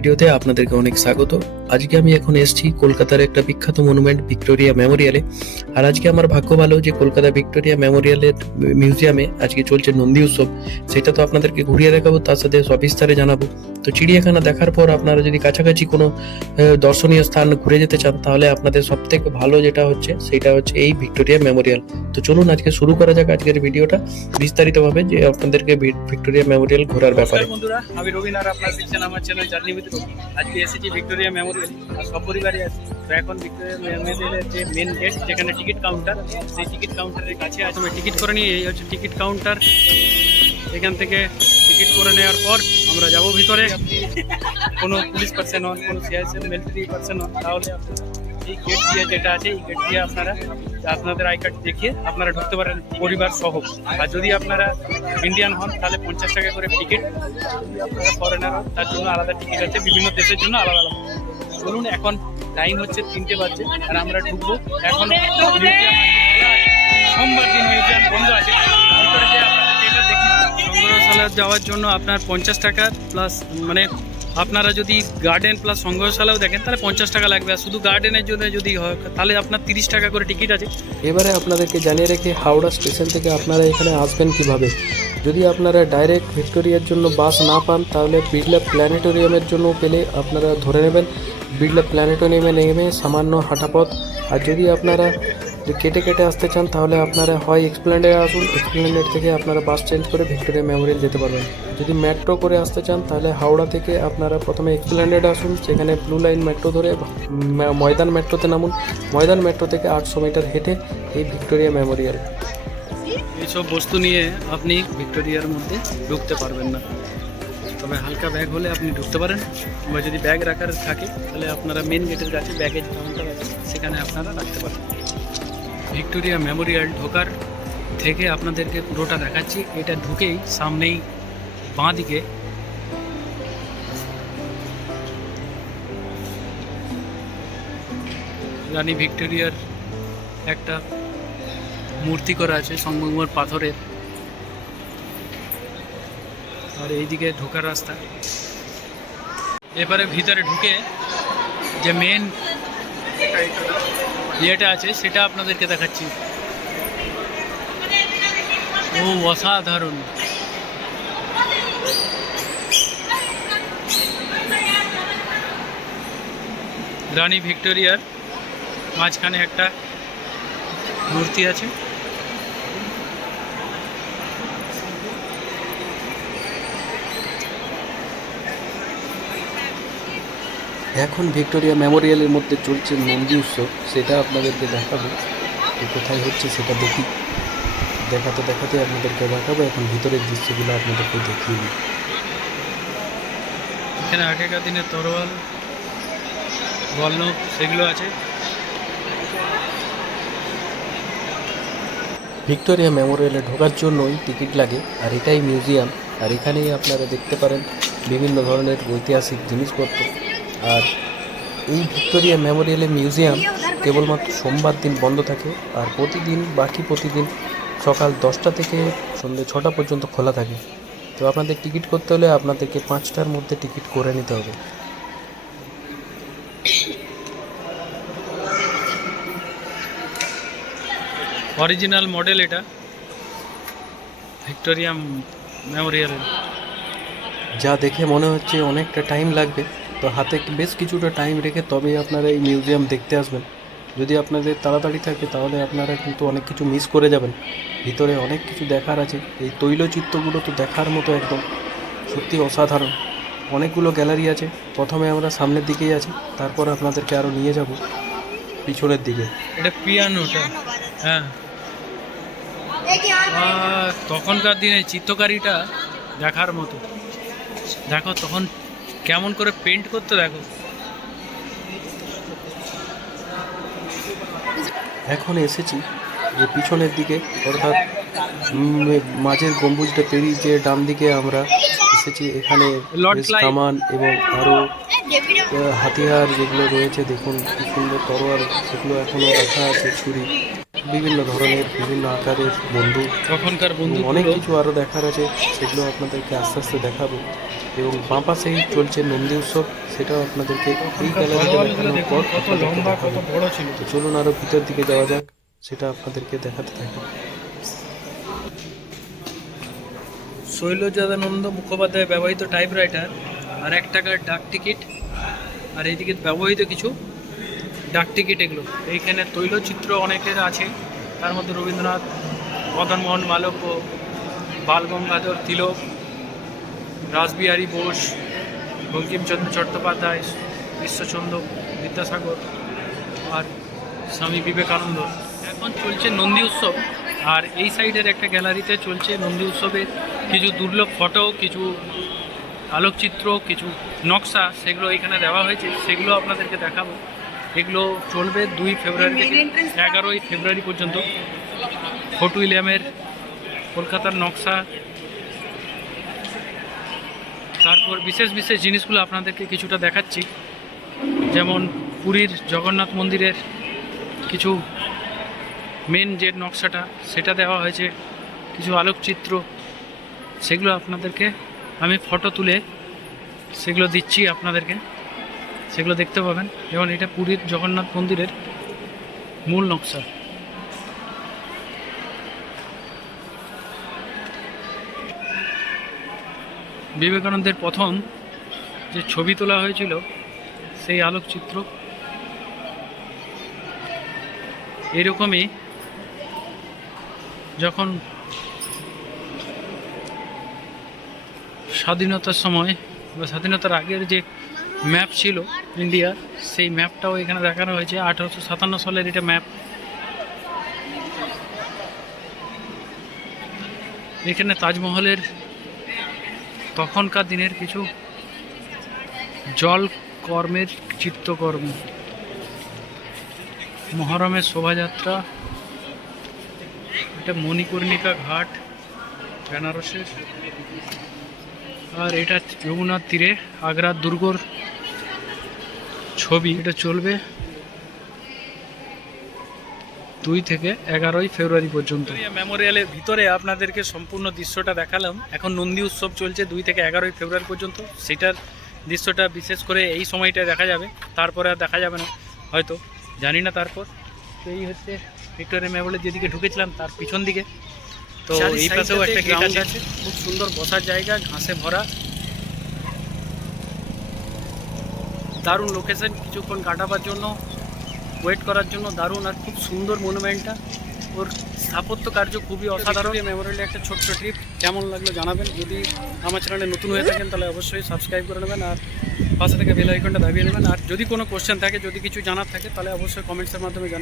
ভিডিওতে আপনাদেরকে অনেক স্বাগত। আজকে আমি এখন এসেছি কলকাতার একটা বিখ্যাত মনুমেন্ট ভিক্টোরিয়া মেমোরিয়ালে। আর আজকে আমার ভাগ্য ভালো যে কলকাতা ভিক্টোরিয়া মেমোরিয়ালের মিউজিয়ামে আজকে চলছে নন্দী উৎসব। সেটা তো আপনাদেরকে ঘুরিয়ে দেখাবো, তার সাথে সবিস্তারে জানাবো। তো চিড়িয়াখানা দেখার পর আপনারা যদি কাছাকাছি কোনো দর্শনীয় স্থান ঘুরে যেতে চান, তাহলে আপনাদের সব থেকে ভালো যেটা হচ্ছে সেটা হচ্ছে এই ভিক্টোরিয়া মেমোরিয়াল। তো চলুন আজকে শুরু করা যাক আজকের ভিডিওটা বিস্তারিতভাবে, যে আপনাদেরকে ভিক্টোরিয়া মেমোরিয়াল ঘোরার ব্যাপারে। বন্ধুরা, আমি রবিন আর আপনারা দেখছেন আমার চ্যানেল জার্নি উইথ রবি। আজকে এসেছি ভিক্টোরিয়া মেমোরিয়াল আর সপরিবারই আছি। তো এখন ভিক্টোরিয়া মেমোরিয়ালের যে মেন গেট, যেখানে টিকিট কাউন্টার, সেই টিকিট কাউন্টারের কাছে আছে। আমি টিকিট করে নিই, এই হচ্ছে টিকিট কাউন্টার। এখান থেকে টিকিট করে নেওয়ার পর আমরা যাব ভিতরে। কোনো পুলিশ পার্সন হন, কোনো সিআইএসএফ মিলিটারি পার্সন হন, তাহলে এই গেট দিয়ে যেটা আছে, এই গেট দিয়ে আপনাদের আই কার্ড দেখিয়ে আপনারা ঢুকতে পারেন পরিবার সহ। আর যদি আপনারা ইন্ডিয়ান হন তাহলে 50 টাকা করে টিকিট। যদি আপনারা ফরেনার হন তার জন্য আলাদা টিকিট আছে, বিভিন্ন দেশের জন্য আলাদা আলাদা। চলুন, এখন টাইম হচ্ছে 3টে বাজে আর আমরা ঢুকবো। এখন সোমবার দিন মিউজিয়াম বন্ধ আছে। ভিতরে যে আপনাদের এটা দেখি, সংগ্রহশালা যাওয়ার জন্য আপনার 50 টাকা প্লাস, মানে আপনারা যদি গার্ডেন প্লাস সংগ্রহশালাও দেখেন তাহলে 50 টাকা লাগবে। আর শুধু গার্ডেনের জন্য যদি হয় তাহলে আপনার 30 টাকা করে টিকিট আছে। এবারে আপনাদেরকে জানিয়ে রেখে হাওড়া স্টেশন থেকে আপনারা এখানে আসবেন কিভাবে। যদি আপনারা ডাইরেক্ট ভিক্টোরিয়ার জন্য বাস না পান, তাহলে বিড়লা প্ল্যানেটোরিয়ামের জন্য পেলে আপনারা ধরে নেবেন। বিড়লা প্ল্যানেটোরিয়ামে নেমে সামান্য হাঁটাপথ। আর যদি আপনারা কেটে কেটে আসতে চান, তাহলে আপনারা হয় এক্সপ্ল্যানেডে আসুন, এক্সপ্ল্যানেড থেকে আপনারা বাস চেঞ্জ করে ভিক্টোরিয়া মেমোরিয়াল যেতে পারবেন। যদি মেট্রো করে আসতে চান, তাহলে হাওড়া থেকে আপনারা প্রথমে এক্সপ্ল্যানেডে আসুন, সেখানে ব্লু লাইন মেট্রো ধরে ময়দান মেট্রোতে নামুন। ময়দান মেট্রো থেকে 800 মিটার হেঁটে এই ভিক্টোরিয়া মেমোরিয়াল। এইসব বস্তু নিয়ে আপনি ভিক্টোরিয়ার মধ্যে ঢুকতে পারবেন না, তবে হালকা ব্যাগ হলে আপনি ঢুকতে পারেন। বা যদি ব্যাগ রাখার থাকে তাহলে আপনারা মেন গেটের কাছে ব্যাগেজ কাউন্টার আছে, সেখানে আপনারা রাখতে পারেন। ভিক্টোরিয়া মেমোরিয়াল ঢোকার থেকে আপনাদেরকে পুরোটা দেখাচ্ছি। এটা ঢুকেই সামনেই বাঁ দিকে রানী ভিক্টোরিয়ার একটা মূর্তি করা আছে সংগমরমর পাথরের। আর এইদিকে ঢোকার রাস্তা। এবারে ভিতরে ঢুকে যে মেন ইয়েটা আছে সেটা আপনাদেরকে দেখাচ্ছি। ও অসাধারণ! রানী ভিক্টোরিয়ার মাঝখানে একটা মূর্তি আছে। এখন ভিক্টোরিয়া মেমোরিয়ালের মধ্যে চলছে নন্দী উৎসব, সেটা আপনাদেরকে দেখাবো। কোথায় হচ্ছে সেটা দেখি, দেখাতে দেখাতে আপনাদেরকে দেখাবো। এখন ভিতরের দৃশ্যগুলো আপনাদেরকে দেখিয়ে দিই। এখানে আগেকার দিনের তরোয়াল, বল্লভ সেগুলো আছে। ভিক্টোরিয়া মেমোরিয়ালে ঢোকার জন্যই টিকিট লাগে, আর এটাই মিউজিয়াম। আর এখানেই আপনারা দেখতে পারেন বিভিন্ন ধরনের ঐতিহাসিক জিনিসপত্র। আর এই ভিক্টোরিয়া মেমোরিয়ালে মিউজিয়াম কেবলমাত্র সোমবার দিন বন্ধ থাকে, আর প্রতিদিন সকাল 10টা থেকে সন্ধ্যে 6টা পর্যন্ত খোলা থাকে। তো আপনাদের টিকিট করতে হলে আপনাদেরকে 5টার মধ্যে টিকিট করে নিতে হবে। অরিজিনাল মডেল এটা ভিক্টোরিয়া মেমোরিয়ালের। যা দেখে মনে হচ্ছে অনেকটা টাইম লাগবে, তো হাতে বেশ কিছুটা টাইম রেখে তবেই আপনারা এই মিউজিয়াম দেখতে আসবেন। যদি আপনাদের তাড়াতাড়ি থাকে তাহলে আপনারা কিন্তু অনেক কিছু মিস করে যাবেন। ভিতরে অনেক কিছু দেখার আছে। এই তৈলচিত্রগুলো তো দেখার মতো, একদম সত্যি অসাধারণ। অনেকগুলো গ্যালারি আছে। প্রথমে আমরা সামনের দিকেই আছি, তারপর আপনাদেরকে আরও নিয়ে যাব পিছনের দিকে। এটা পিয়ানোটা, হ্যাঁ। তখনকার দিনে চিত্রকারিটা দেখার মতো। দেখো তখন কেমন করে পেন্ট করতে, দেখো। এখন এসেছি যে পিছনের দিকে, অর্থাৎ মাঝের গম্বুজটা পেরিয়ে যে ডান দিকে আমরা এসেছি। এখানে কামান এবং আরও হাতিয়ার যেগুলো রয়েছে, দেখুন কি সুন্দর তরোয়াল, সেগুলো এখনও রাখা আছে, ছুরি। বিভিন্ন ধরনের বিভিন্ন আকারের বন্দুক, তখনকার এবং অনেক বন্ধুগুলো কিছু আরও দেখার আছে, সেগুলো আপনাদেরকে আস্তে আস্তে দেখাবো। এবং বাঁ পাশেই চলছে নন্দী উৎসব, সেটাও আপনাদেরকে এই গ্যালারিতে দেখানোর পর কত আপনাদেরকে লম্বা, দেখাবো। কত বড় ছিল। তো চলুন আরও ভিতর দিকে যাওয়া যাক, সেটা আপনাদেরকে দেখাতে থাকি। শৈলজাদানন্দ মুখোপাধ্যায় ব্যবহৃত টাইপরাইটার আর 1 টাকার ডাক টিকিট, আর এইদিকে ব্যবহৃত কিছু ডাক টিকিট। এগুলো এইখানে তৈলচিত্র অনেকের আছে, তার মধ্যে রবীন্দ্রনাথ, মদনমোহন মালব্য, বালগঙ্গাধর তিলক, রাসবিহারী বোস, বঙ্কিমচন্দ্র চট্টোপাধ্যায়, ঈশ্বরচন্দ্র বিদ্যাসাগর আর স্বামী বিবেকানন্দ। এখন চলছে নন্দী উৎসব, আর এই সাইডের একটা গ্যালারিতে চলছে নন্দী উৎসবের কিছু দুর্লভ ফটো, কিছু আলোকচিত্র, কিছু নকশা, সেগুলো এখানে দেওয়া হয়েছে, সেগুলো আপনাদেরকে দেখাবো। এগুলো চলবে 2 ফেব্রুয়ারি থেকে 11ই ফেব্রুয়ারি পর্যন্ত। ফোর্ট উইলিয়ামের কলকাতার নকশা, তারপর বিশেষ বিশেষ জিনিসগুলো আপনাদেরকে কিছুটা দেখাচ্ছি। যেমন পুরীর জগন্নাথ মন্দিরের কিছু মেন যে নকশাটা, সেটা দেওয়া হয়েছে, কিছু আলোকচিত্র, সেগুলো আপনাদেরকে আমি ফটো তুলে সেগুলো দিচ্ছি আপনাদেরকে, সেগুলো দেখতে পাবেন। যেমন এটা পুরীর জগন্নাথ মন্দিরের মূল নকশা। বিবেকানন্দের প্রথম যে ছবি তোলা হয়েছিল সেই আলোকচিত্র। এরকমই যখন স্বাধীনতার সময় বা স্বাধীনতার আগের যে ম্যাপ ছিল ইন্ডিয়ার, সেই ম্যাপটাও এখানে দেখানো হয়েছে। 1857 সালের এটা ম্যাপ। এখানে তাজমহলের তখনকার দিনের কিছু জল কর্মের চিত্রকর্ম, মহরমের শোভাযাত্রা, এটা মণিকর্ণিকা ঘাট বেনারসের, আর এটা যমুনার তীরে আগ্রার দুর্গর ছবি। এটা চলবে 2 থেকে 11ই ফেব্রুয়ারি পর্যন্ত। মেমোরিয়ালের ভিতরে আপনাদেরকে সম্পূর্ণ দৃশ্যটা দেখালাম। এখন নন্দী উৎসব চলছে 2 থেকে 11ই ফেব্রুয়ারি পর্যন্ত। সেটার দৃশ্যটা বিশেষ করে এই সময়টা দেখা যাবে, তারপরে আর দেখা যাবে না হয়তো, জানি না। তারপর তো এই হচ্ছে ভিক্টোরিয়া মেমোরিয়ালের যেদিকে ঢুকেছিলাম তার পিছন দিকে। তো এই পাশেও একটা গেট আছে, খুব সুন্দর বসার জায়গা, ঘাসে ভরা, দারুণ লোকেশন, কিছুক্ষণ কাটাবার জন্য, ওয়েট করার জন্য দারুণ। আর খুব সুন্দর মনুমেন্টটা, ওর স্থাপত্য কার্য খুবই অসাধারণ। মেমোরিয়ালে একটা ছোট্ট ট্রিপ কেমন লাগলো জানাবেন। যদি আমার চ্যানেলে নতুন হয়ে থাকেন তাহলে অবশ্যই সাবস্ক্রাইব করে নেবেন, আর পাশে থেকে বেল আইকনটা দাবিয়ে নেবেন। আর যদি কোনো কোশ্চেন থাকে, যদি কিছু জানার থাকে, তাহলে অবশ্যই কমেন্টসের মাধ্যমে জানাবেন।